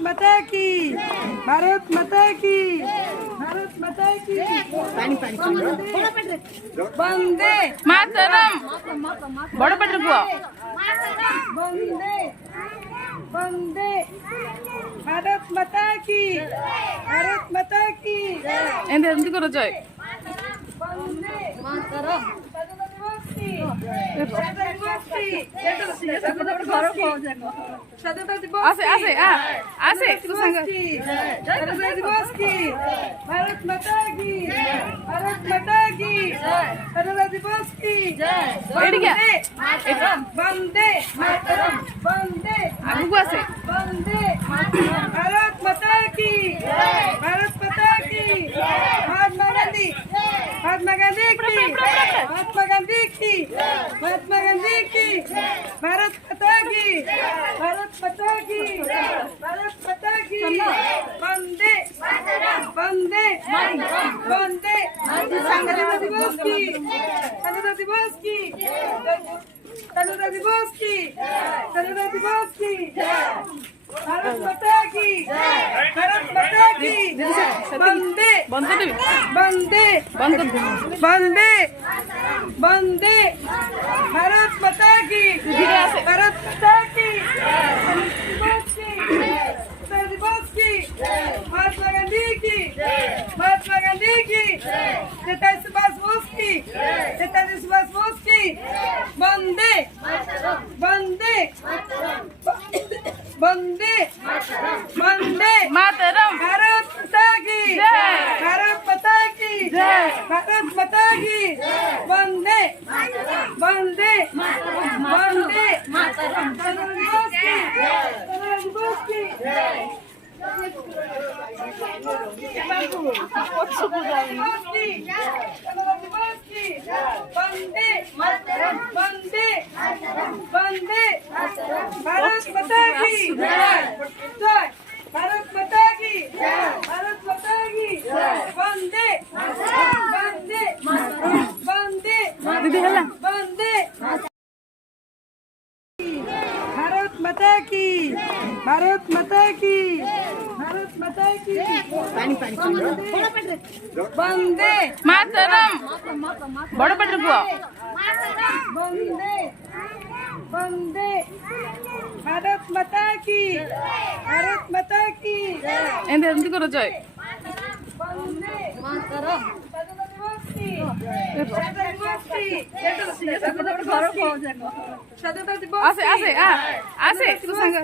माता की, भारत माता की, भारत माता की। वंदे मातरम बड़ पटर कुआ वंदे वंदे भारत माता की, भारत माता की। एंती करो जय वंदे मातरम स्वाधीनता दिवस आसे आसे आसे तू संग स्वाधीनता दिवस की, भारत माता की, भारत माता की, स्वाधीनता दिवस की। एडी क्या वंदे मातरम वंदे आगु को आसे वंदे भारत माता की, भारत माता की। महात्मा गांधी, महात्मा गांधी की, महात्मा गांधी की, महात्मा गांधी की। भारत माता की, भारत माता की, भारत माता की। वंदे वंदे वंदे स्वाधीनता दिवस की, स्वाधीनता दिवस की, स्वाधीनता दिवस की, स्वाधीनता दिवस की। भारत माता की, भारत माता की। वंदे बंद कर दे वंदे बंद कर दे वंदे वंदे भारत माता की, धीरे आसे भारत माता की। स्वतंत्रता दिवस की, महात्मा गांधी की, महात्मा गांधी की। नेताजी सुभाष बोस की, नेताजी सुभाष बोस की। वंदे वंदे वंदे वंदे मातरम भारत माता की, जय। भारत माता की, जय। भारत माता की। वंदे वंदे वंदे स्वाधीनता दिवस की, स्वाधीनता दिवस की। वंदे वंदे वंदे भारत माता की, जय। भारत माता की, भारत माता की। वंदे वंदे वंदे दीदी हल्ला वंदे भारत माता की, भारत माता की, भारत माता की। वंदे मातरम बड़ पटर कुआ वंदे वंदे भारत माता की, भारत माता की। एंती करो जय वंदे मातरम स्वाधीनता दिवस की, स्वाधीनता दिवस की, स्वाधीनता दिवस की। स्वाधीनता दिवस आसे आसे आसे तू संग